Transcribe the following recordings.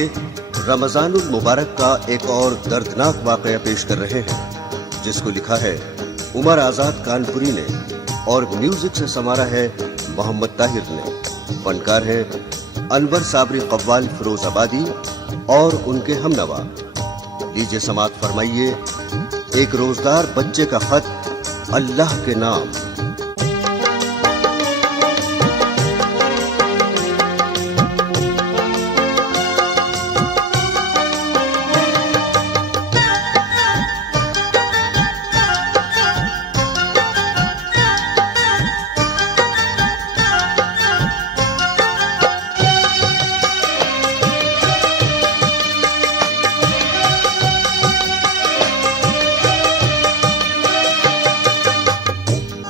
आइए रमजानुल मुबारक का एक और दर्दनाक वाकया पेश कर रहे हैं, जिसको लिखा है उमर आजाद कानपुरी ने और म्यूजिक से संवारा है मोहम्मद ताहिर ने। फनकार है अनवर साबरी कव्वाल फिरोजाबादी और उनके हमनवा। लीजिए समात फरमाइए एक रोजदार बच्चे का खत अल्लाह के नाम।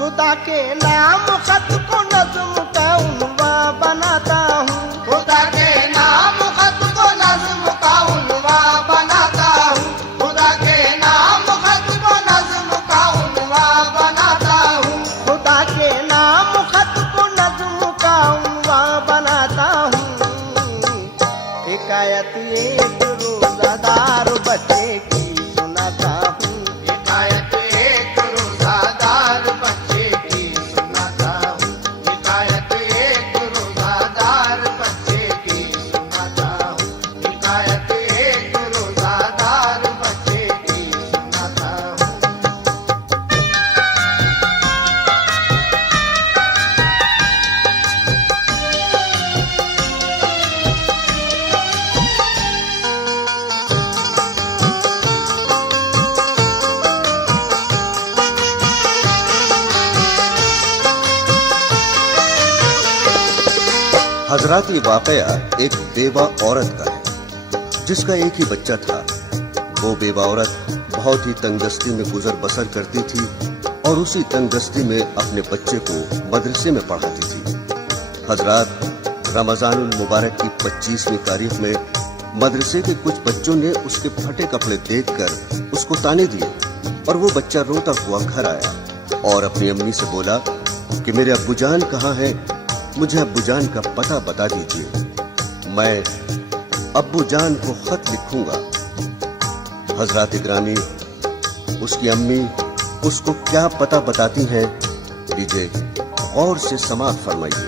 खुदा के नाम खत को नज़्म का उन्वा बनाता हूँ। खुदा के नाम खत को नज़्म का उन्वा बनाता हूँ। खुदा के नाम खत को नज़्म का उन्वा बनाता हूँ। खुदा के नाम खत को नज़्म का उन्वा बनाता हूँ। हिकायत एक रोज़ादार बच्चे की सुनाता हूँ। हिकायत एक रोज़ादार बच्चे की सुनाता हूँ। हिकायत एक रोज़ादार बच्चे की सुनाता हूँ। हिकायत एक रोज़ादार बच्चे की सुनाता हूँ। हजरात, ये वाकया एक बेवा औरत का है जिसका एक ही बच्चा था। वो बेवा औरत बहुत ही तंगदस्ती में गुजर बसर करती थी और उसी तंगदस्ती में अपने बच्चे को मदरसे में पढ़ाती थी। हजरात, रमजानुल मुबारक की 25वीं तारीख में मदरसे के कुछ बच्चों ने उसके फटे कपड़े देखकर उसको ताने दिए और वो बच्चा रोता हुआ घर आया और अपनी अम्मी से बोला कि मेरे अब्बूजान कहाँ हैं, मुझे अब्बूजान का पता बता दीजिए, मैं अब्बूजान को खत लिखूंगा। हजरात इकरामी, उसकी अम्मी उसको क्या पता बताती हैं, लीजिए गौर से समात फरमाइए।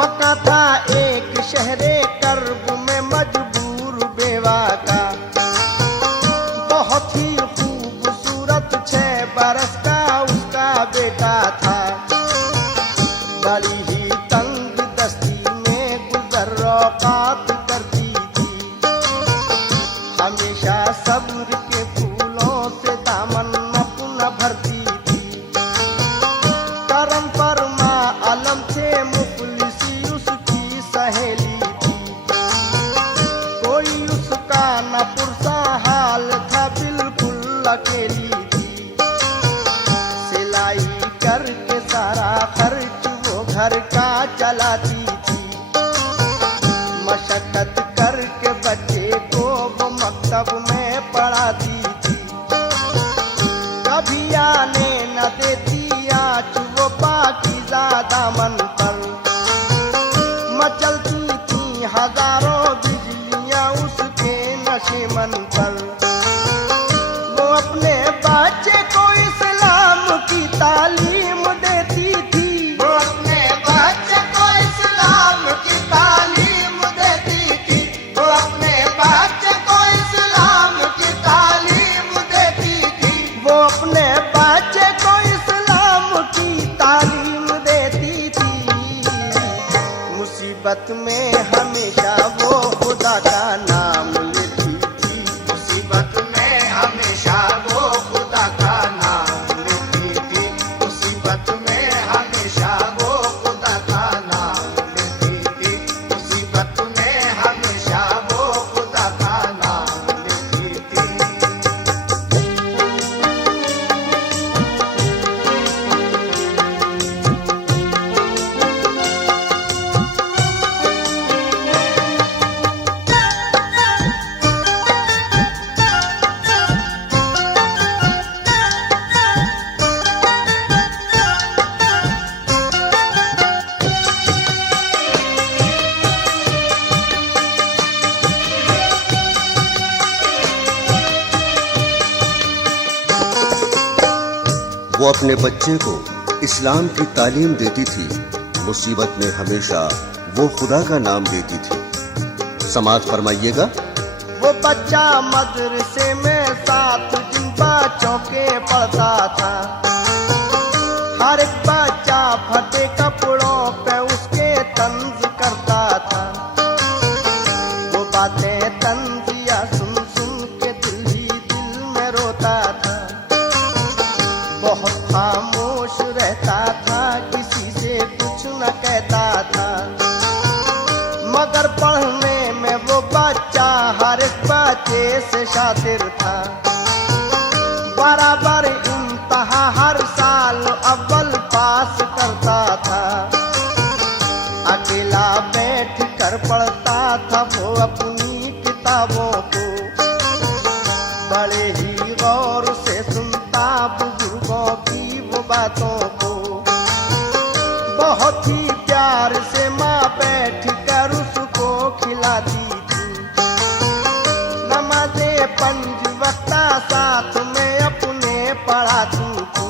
मक्का था एक शहरे कर्ब में मजबूर बेवा का, बहुत ही खूबसूरत 6 बरस का उसका बेटा था। बड़ी ही तंग दस्ती में गुजर औकात करती थी। हमेशा सब्र के फूलों से दामन अपना भरती थी। करम फरमा अलम से मुफलिसी उसकी सहेली थी। कोई उसका न पुरसा हाल था, बिल्कुल अकेली थी। सिलाई करके सारा खर्च घर का चलाती थी। मशक्कत करके बच्चे को वो मकतब में पढ़ाती थी। कभी आने न देती आँच वो पाकीज़ा दामन पर। मचलती थी हजारों बिजलियाँ उसके नशेमन पर। वो अपने बच्चे को इस्लाम की तालीम देती थी। मुसीबत में हमेशा वो खुदा का नाम लेती थी। मुसीबत में हमेशा वो खुदा का नाम लेती थी। मुसीबत में हमेशा वो खुदा का नाम लेती थी। मुसीबत में हमेशा वो खुदा का नाम लेती थी। वो अपने बच्चे को इस्लाम की तालीम देती थी। मुसीबत में हमेशा वो खुदा का नाम लेती थी। समाज फरमाइएगा। वो बच्चा मदरसे में 7 दिन बच्चों के पढ़ता था। हर एक बच्चा फटे कपड़ों पे उसके तंज करता था। वो बातें तंजिया सुन सुन के दिल ही दिल में रोता था। बहुत खामोश रहता था, किसी से कुछ न कहता था। मगर पढ़ने में वो बच्चा हर एक बच्चे से शातिर था। बराबर इम्तिहान हर साल अव्वल पास करता था। अकेला बैठ कर पढ़ता था वो अपनी किताबों को। बड़े ही गौर से सुनता बुजुर्गों की वो बातों को। बहुत ही प्यार से माँ बैठ कर उसको खिलाती थी। नमाज़े 5 वक्त साथ में अपने पढ़ाती थी।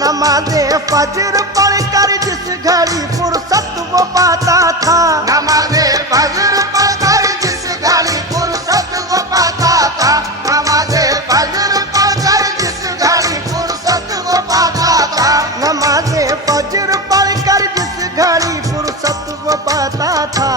नमाज़े फज्र पढ़कर जिस घड़ी फुर्सत वो पाता था। नमाज़े फज्र पढ़कर जिस घड़ी फुर्सत वो पाता था। नमाज़े फज्र पढ़कर जिस घड़ी फुर्सत वो पाता था। नमाज़े फज्र पढ़कर जिस घड़ी फुर्सत वो पाता था।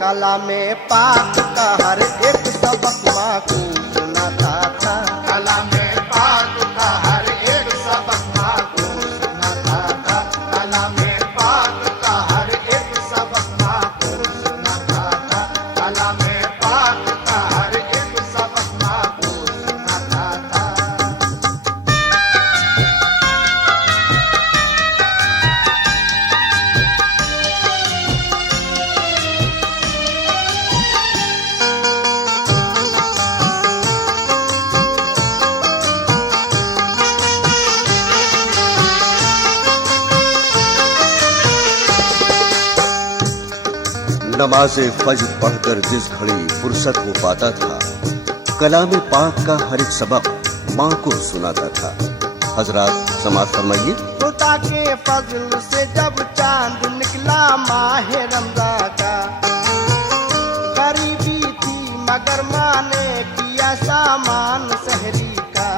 कलामे पाक का हर एक सबक माँ को सुनाता था। कलामे पाक का हर एक सबक माँ को सुनाता था। कलामे पाक का हर एक सबक माँ को सुनाता था। कलामे पाक का हर एक सबक माँ को सुनाता था। नमाज़े फज्र पढ़कर जिस घड़ी फुर्सत वो पाता था। कलाम पाक का हर एक सबक माँ को सुनाता था। हजरात समाज फरमाइए। खुदा के फजल से जब चांद निकला माह रमज़ान का। गरीबी थी मगर माँ ने किया सामान सहरी का।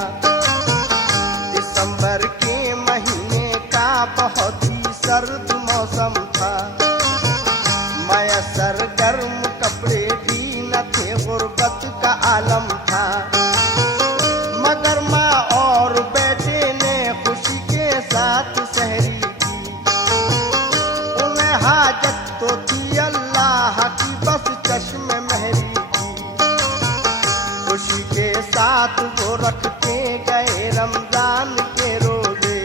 दिसंबर के महीने का बहुत ही सर्द मौसम था। मयसर गर्म कपड़े भी न थे, गुर्बत का आलम था। मगर माँ और बेटे ने खुशी के साथ सहरी की। उन्हें हाजत तो थी अल्लाह की, बस चश्मे महरी की। खुशी के साथ वो रखते गए रमजान के रोजे।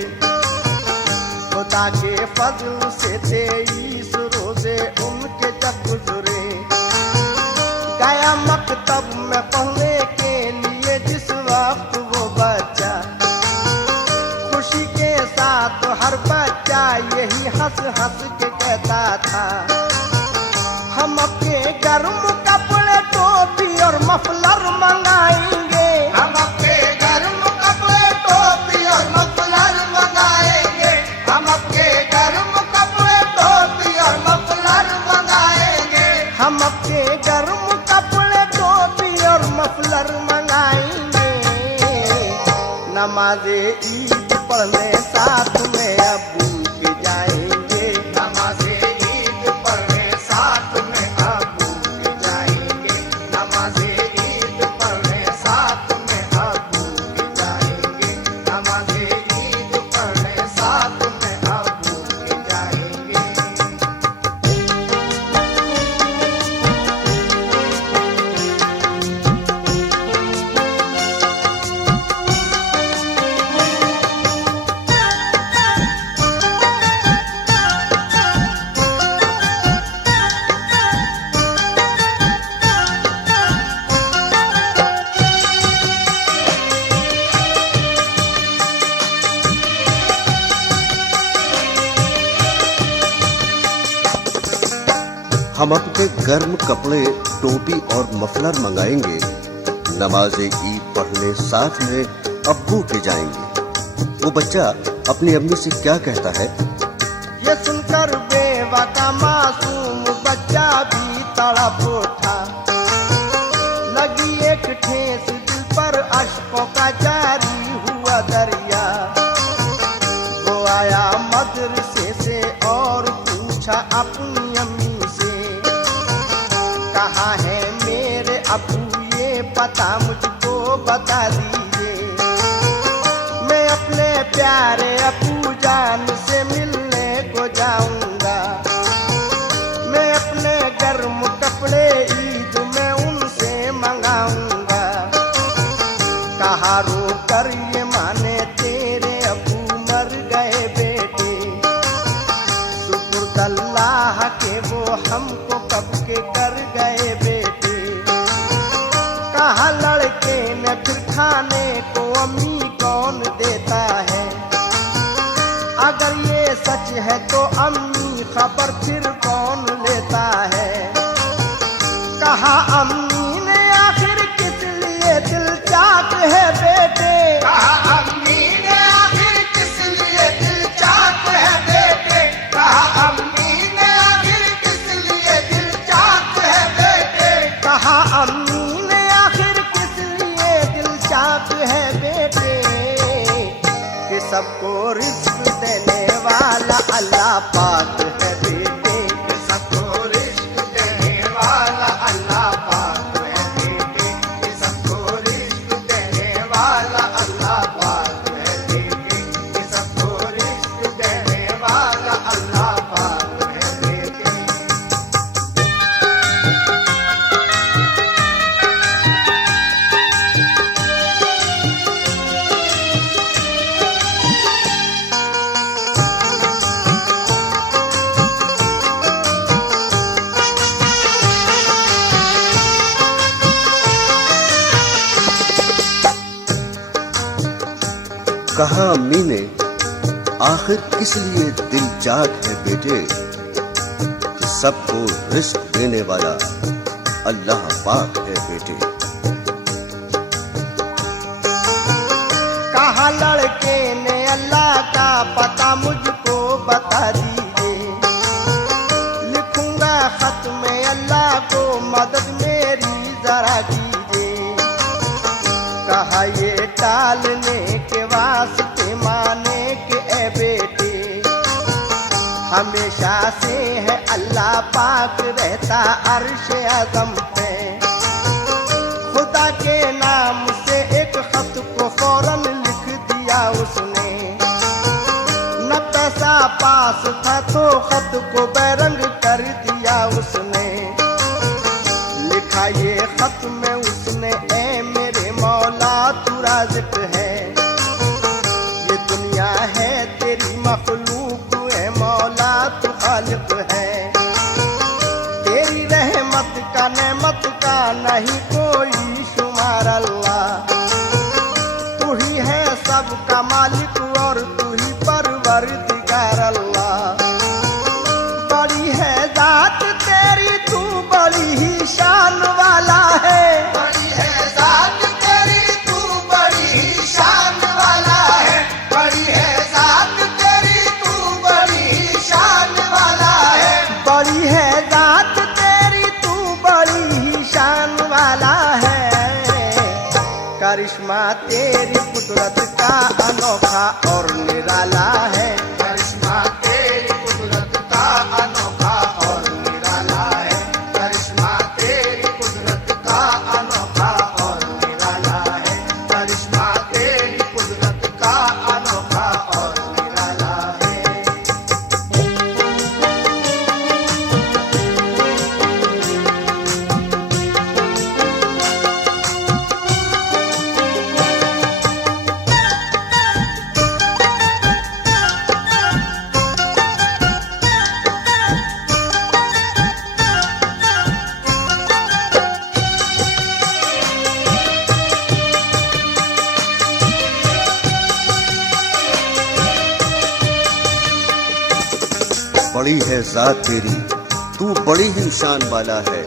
खुदा के फजल से 23 रोजे उनके जब गुजरे। गया मकतब में पढ़ने के लिए जिस वक्त वो बच्चा। खुशी के साथ हर बच्चा यही हंस हंस के कहता था। हम अपने गर्म कपड़े टोपी और मफलर मंगाएंगे। हम अपने गर्म कपड़े टोपी और मफलर मंगाएंगे। हम अपने गर्म कपड़े टोपी और मफलर मंगाएंगे। हम अपने गर्म कपड़े टोपी और मफलर मंगाएंगे। नमाज़े ईद पढ़ने साथ में अबू के जाएंगे। नमाज़े ईद पढ़ने साथ में अबू के जाएंगे। नमाज़े ईद पढ़ने साथ में अबू के जाएंगे। नमाज़े ईद पढ़ने साथ में अबू के जाएंगे। हम अपने गर्म कपड़े टोपी और मफलर मंगाएंगे। नमाज़े ईद पढ़ने साथ में अब्बू के जाएंगे। वो बच्चा अपनी अम्मी से क्या कहता है? ये सुनकर बेवा का मासूम बच्चा भी तड़प उठा। लगी एक ठेस दिल पर अश्कों का जारी हुआ दरिया। वो आया मदरसे से और पूछा अपनी अम्मी से, कहाँ है मेरे अब्बू ये पता मुझको बता दीजिए। मैं अपने प्यारे अब्बू जान से मिलने को जाऊंगा। मैं अपने गर्म कपड़े ईद में उनसे मंगाऊंगा। कहा रो कर ये माने तेरे अब्बू मर गए बेटे। शुक्र अल्लाह के वो हमको कब के कर गए बेटे। कहा लड़के ने फिर खाने को अम्मी कौन देता है। अगर ये सच है तो अम्मी खबर फिर कौन लेता है। कहा अम्मी ने आखिर किस लिए दिल चाक है बेटे। कहा अम्मी ने आखिर किस लिए दिल चाक है बेटे। कहा अम्मी ने आखिर किस लिए दिल चाक है बेटे। कहा अम्मी ने आखिर किस लिए दिल चाक है बेटे। कि सबको रिज़्क़ देने वाला अल्लाह पाक है बेटे। सबको रिज़्क़ देने वाला अल्लाह पाक है बेटे। सबको रिज़्क़ देने वाला अल्लाह पाक है बेटे। सबको रिज़्क़ देने वाला अल्लाह पाक है बेटे। कहा अम्मी ने आखिर किस लिए दिल चाक है बेटे। कि सबको रिज़्क़ देने वाला अल्लाह पाक है बेटे। कहा लड़के ने अल्लाह का पता मुझको बता दीजिए। लिखूंगा खत में अल्लाह को मदद मेरी जरा कीजिए। कहा ये टालने के वास्ते माने के ए बेटे। हमेशा से है अल्लाह पाक रहता अर्श आज़म पे। खुदा के नाम से एक खत को फौरन लिख दिया उसने। न पैसा पास था तो खत को बैरंग कर दिया उसने। लिखा ये खत में उसने, ए मेरे मौला तू राज़िक है। ये दुनिया है तेरी मखलूक है मौला तू खालिक है। तेरी रहमत का नेमत का नहीं कोई शुमार अल्लाह। तू ही है सबका मालिक और तू ही परवरदिगार अल्लाह। बड़ी है जात तेरी तू बड़ी ही शान वाला है। बड़ी है ज़ात तेरी तू बड़ी ही शान वाला है। बड़ी है ज़ात तेरी तू बड़ी ही शान वाला है। बड़ी है जात तेरी तू बड़ी ही शान वाला है। करिश्मा तेरी कुदरत का अनोखा और निराला है। करिश्मा तेरी कुदरत का अनोखा और निराला है। करिश्मा तेरी कुदरत का अनोखा और निराला है। करिश्मा तेरी कुदरत का अनोखा और निराला है। बड़ी है जात तेरी तू बड़ी ही शान वाला है।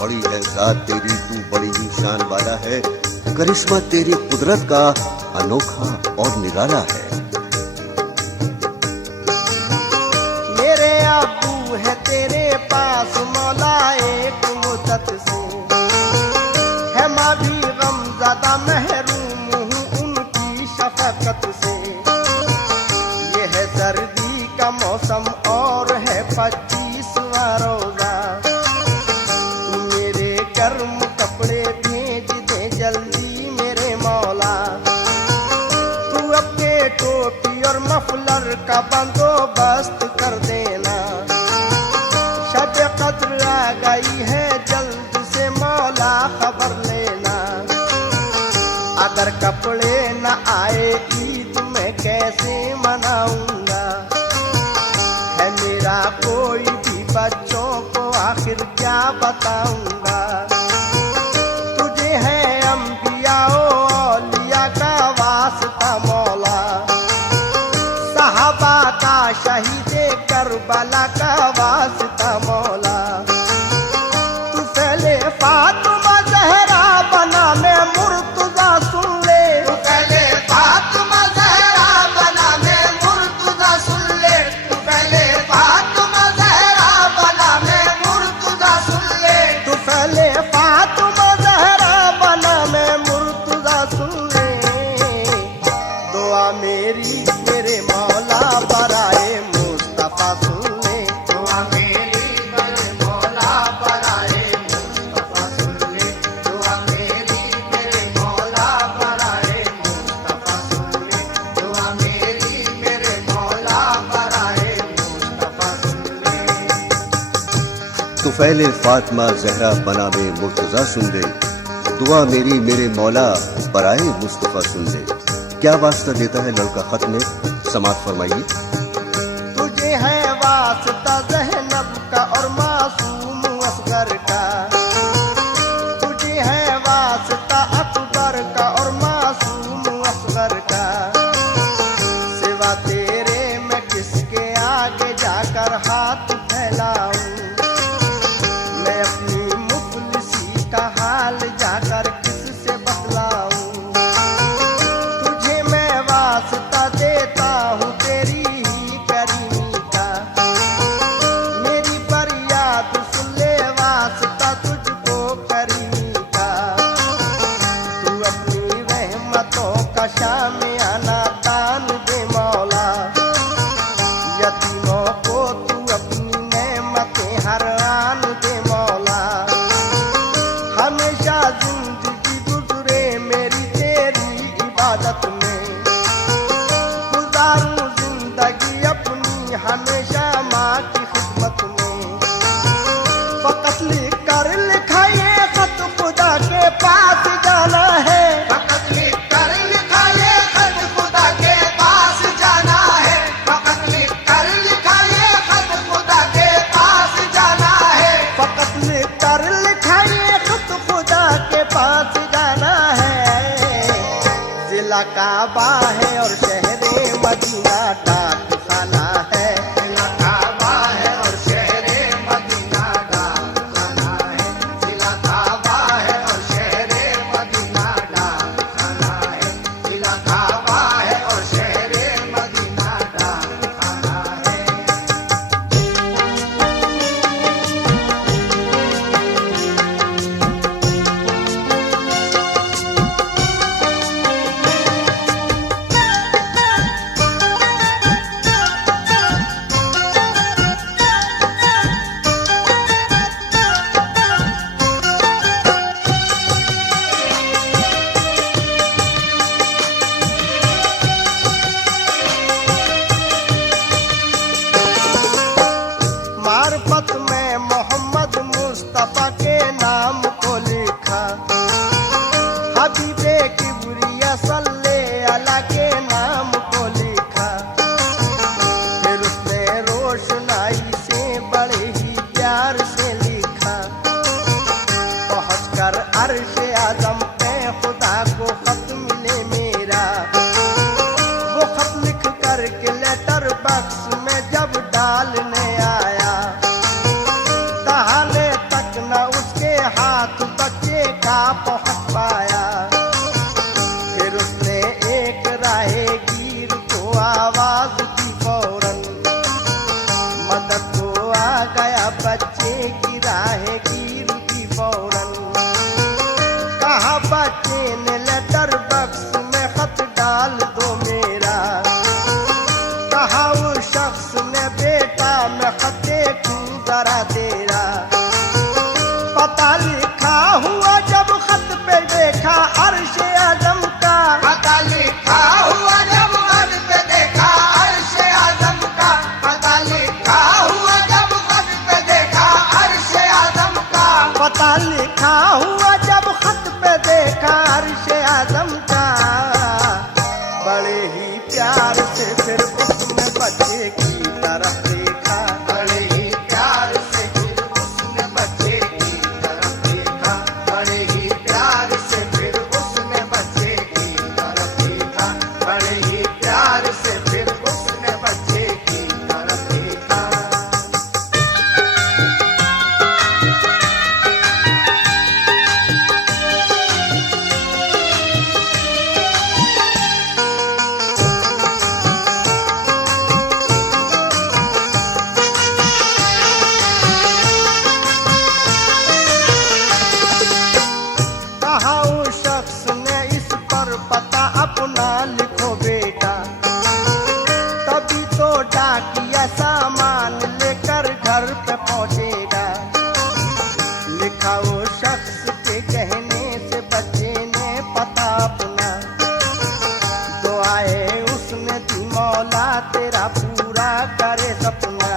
बड़ी है जात तेरी तू बड़ी ही शान वाला है। करिश्मा तेरी कुदरत का अनोखा और निराला है। मेरे अब्बू है तेरे पास मौला एक मुद्दत से, है माँ भी गमज़दा महरूम हूँ उनकी शफकत से। ये है सर्दी का मौसम और है 25वां रोजा, तू मेरे गर्म कपड़े भेज दे जल्दी मेरे मौला। तू अपने टोपी और मफलर का बंदोबस्त कर देना, शब कद्र आ गई है जल्द से मौला खबर लेना। अगर कपड़े न आए ईद में कैसे मनाऊंगा, है मेरा कोई भी बच्चों को आखिर क्या बताऊंगा। तुझे है अंबिया औलिया का वास्ता मौला, सहाबा का शहीदे करबला का वास्ता मौला। तू फैले फातिमा ज़हरा बना मैं मुर्तज़ा सुन ले, तू पहले फातिमा ज़हरा बना मैं मुर्तज़ा सुन ले, तू पहले फातिमा ज़हरा बना मैं मुर्तज़ा सुन ले। तू फैले फातिमा ज़हरा बना मैं मुर्तज़ा सुन ले। दुआ मेरी मेरे मौला बराए मुस्तफा सुन ले, दुआ मेरी मेरे मौला बराए मुस्तफा सुन ले, दुआ मेरी मेरे मौला बराए मुस्तफा सुन ले, दुआ मेरी मेरे मौला बराए मुस्तफा सुन ले। तुफैल फातिमा ज़हरा बना में मुर्तज़ा सुन ले, दुआ मेरी मेरे मौला बराए मुस्तफ़ा सुन ले। क्या वास्ता देता है लड़का खत में, समाअत फरमाइए। तुझे है वास्ता ज़हनब का और मासूम असगर का, तुझे है वास्ता अकबर का और मासूम असगर का। सिवा तेरे मैं किसके आगे जाकर हाथ फैलाऊं, मैं अपनी मुफलिसी का हाल जाकर किससे बतलाऊं। तुझे मैं वास्ता देता हूँ तेरी ही करीमी का, मेरी फरियाद सुन ले वास्ता तुझको करीमी का। तू अपनी रहमतों का शामियाना तान दे मौला, यतीमों को तू अपनी नेमतें हर आन दे मौला। हमेशा जिंदगी गुजरे मेरी तेरी इबादत में, गुजारूं जिंदगी अपनी हमेशा माँ की खिदमत में। फकत लिख कर लिखा ये खत खुदा के पास जाना है, फकत लिख कर लिखा ये खत खुदा के पास जाना है, फकत लिख कर लिखा ये खत खुदा के पास जाना है। फकत लिख कर लिखा ये खत खुदा के पास जाना है। जिला काबा है और शहरे मदीना डाक खाना है, जिला काबा है और शहरे मदीना डाक खाना है, जिला काबा है और शहरे मदीना डाक खाना है, जिला काबा है और शहरे मदीना डाक खाना है। मार्फत में मोहम्मद मुस्तफा के नाम को लिखा, हबीबे किबरिया सल्ले अला के नाम को लिखा। फिर उसने रोशनाई से बड़े ही प्यार से लिखा, पहुंचकर अर्श आजम पे खुदा को खत मिले मेरा। वो खत लिख करके लेटर बक्स में जब डालने आया, दहाने तक न की राहगीर की फौरन। कहा बच्चे ने लेटर बक्स में खत डाल दो मेरा। कहा उस शख्स ने बेटा मैं खते क्यों जरा तेरा। पता लिखा हुआ जब खत पे देखा अर्श आजम का। पता लिखा हुआ जब खत पे देखा अर्श आजम का। पता लिखा हुआ जब खत पे देखा अर्श आजम का। पता लिखा हुआ जब खत पे देखा अर्श आजम का। बड़े ही प्यार से फिर उसने बच्चे की तरफ देखा। बड़े ही प्यार से फिर उसने बच्चे की तरफ देखा। बड़े ही प्यार से फिर उसने बच्चे की तरफ देखा। बड़े ही प्यार से फिर उसने बच्चे की तरफ देखा। कहा उस शख्स ने इस पर पता अपना लिखो बेटा। तभी तो डाकिया सामान लेकर घर पे पहुंचेगा। लिखा वो शख्स के कहने से बच्चे ने पता अपना। दुआएं उसने दी मौला तेरा पूरा करे सपना।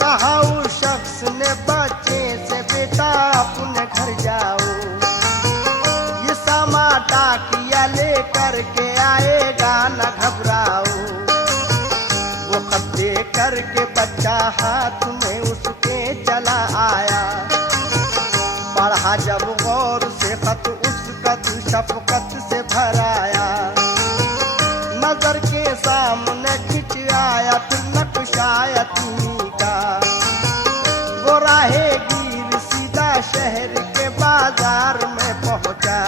कहा उस शख्स ने बच्चे से बेटा अपने घर जाओ। ये सामा डाकिया लेकर के आएगा न घबराओ। वो खत दे करके बच्चा हाथ में उसके चला आया। पढ़ा जब गौर से खत उसका दिल शफकत से भराया। नजर के सामने खिंच आया फिर नक्शा यतीमी का। वो राहगीर सीधा शहर के बाजार में पहुंचा।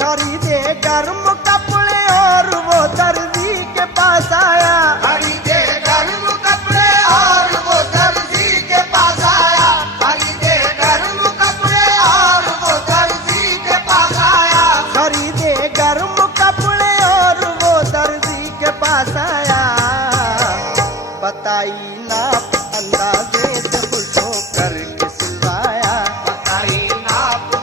खरीदे गर्म कपड़े और वो दर्जी के पास आया। खरीदे गर्म कपड़े और वो दर्जी के पास आया। खरीदे गर्म कपड़े और वो दर्जी के पास आया। खरीदे गर्म कपड़े और वो दर्जी के पास आया। बताई नाप अंदाजे से खुश होकर के सिलवाया। बताई नाप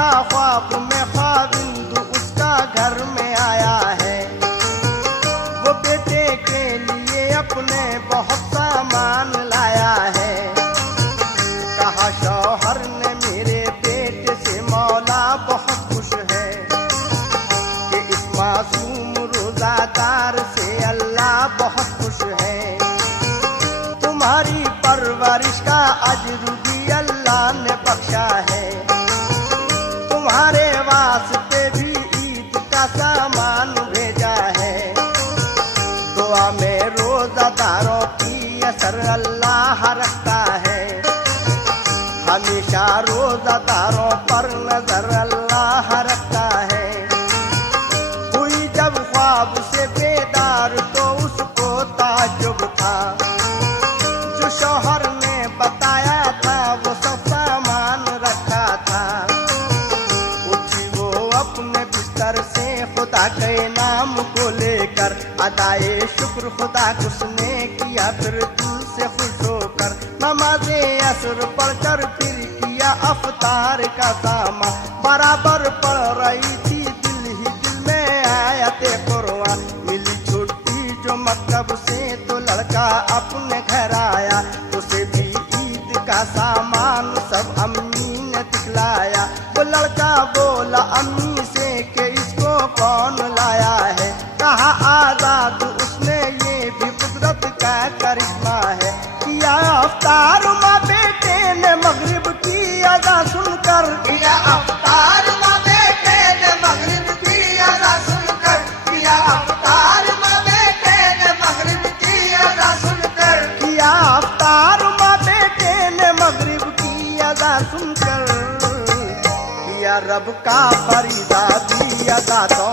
देखा ख्वाब में ख्वाबिंद उसका घर में आया है। वो बेटे के लिए अपने बहुत सामान लाया है। कहा शौहर ने मेरे बेटे से मौला बहुत खुश है कि इस मासूम रोजादार से अल्लाह बहुत खुश है। तुम्हारी परवरिश का अजर भी अल्लाह ने बख्शा है। तुम्हारे वास्ते भी ईद का सामान भेजा है। दुआ में रोजादारों की असर अल्लाह रखता है। हमेशा रोजादारों पर नजर अल्लाह रखता है। हुई जब ख्वाब से बेदार तो उसको ताज्जुब था। जो शौहर ने बताया था वो सब सामान रखा था। उठी वो अपने बिस्तर से खुदा के नाम को लेकर अदाए शुक्र खुदा को उसने किया फिर दिल से खुश होकर। नमाज़े असर पढ़कर फिर किया अफ्तार का सामा। बराबर पढ़ रही थी दिल ही दिल में आयते कुरान। मिली छुट्टी जो मकतब से तो लड़का अपने घर आया। उसे भी ईद का सामान सब अम्मी ने दिखलाया। वो लड़का बोला अम्मी से कि इसको कौन लाया है। कहा आजाद उसने ये भी कुदरत का करिश्मा है। किया अफ्तार माँ बेटे ने मगरिब की अदा सुनकर। किया अफ्तार माँ बेटे ने मगरिब की अदा सुनकर। किया अफ्तार माँ बेटे ने मगरिब की अदा सुनकर। किया अफ्तार माँ बेटे ने मगरिब की अदा सुनकर। किया रब का फरीदा दी अदा तो